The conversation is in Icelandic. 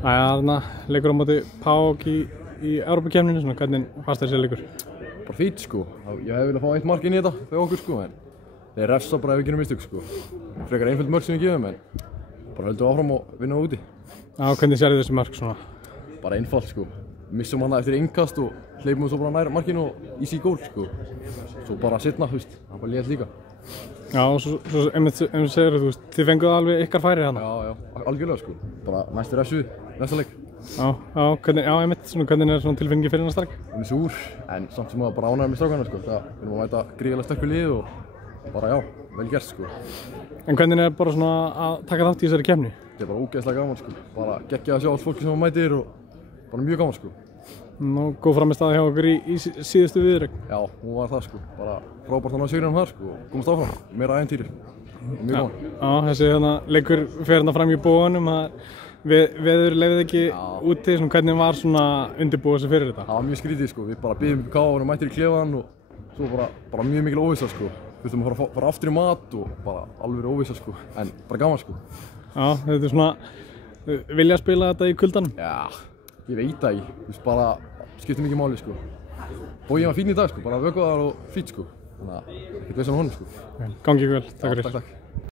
Þarna leikur á móti PAOK í Evrópukeppninni, svona hvernig fannst þér þessi leikur? Bara fínt sko. Ég hefði viljað fá eitt mark inn í þetta fyrir okkur sko, en þeir refsa bara ef við gerum mistök sko. Frekar einföld mörk sem við gefum, en bara höldum áfram og vinna úti. Hvernig sérðu þessi mörk svona? Bara einfalt sko. Missum hana eftir innkast og hleypum svo bara nær markinu og easy goal sko. Svo bara seinna, þú veist, það bara létt líka. Og svo einmitt segir þú veist, þið fenguð alveg ykkar færi hana? Já, algjörlega sko. Bara næstu refsu, næsta leik. Einmitt, hvernig er svona tilfinningi fyrir næsta leik? Hún er súr, en samt sem að bara ánægja með strákana sko. Það erum að mæta gríðarlega sterku lið og bara já, vel gert sko. En hvernig er bara svona að taka þátt í þessari keppni? Þetta er bara ógeðslega gaman sko. Bara geggjað að sjá allt fólki sem mætir og bara mjög gaman sko. Góð frammistaða hjá okkur í síðustu viðureign. Já, hún var það sko. Bara frábært að ná sigrinum þar sko. Komast áfram, meira ævintýri. Mjög gaman. Þessi leikur fer hérna fram í bóðunum. Veður leyfði ekki úti, hvernig var svona undirbúið sig fyrir þetta? Það var mjög skrítið sko. Við bara biðum upp í káa og mættir í klefann og svo bara mjög mikil óvissa sko. Við þurfum að fara aftur í mat og bara alveg óvissa sko. En bara gaman sko. Þetta er svona, vilja spila þetta í kuldanum? Já, ég veit það ekki. Þú veist bara, skiptir mikið máli sko. Bói var fínn í dag sko, bara vökvaðar og fínn sko. Þannig að ekkert vesen á honum sko. Gangi ykkur vel, takk fyrir. Takk.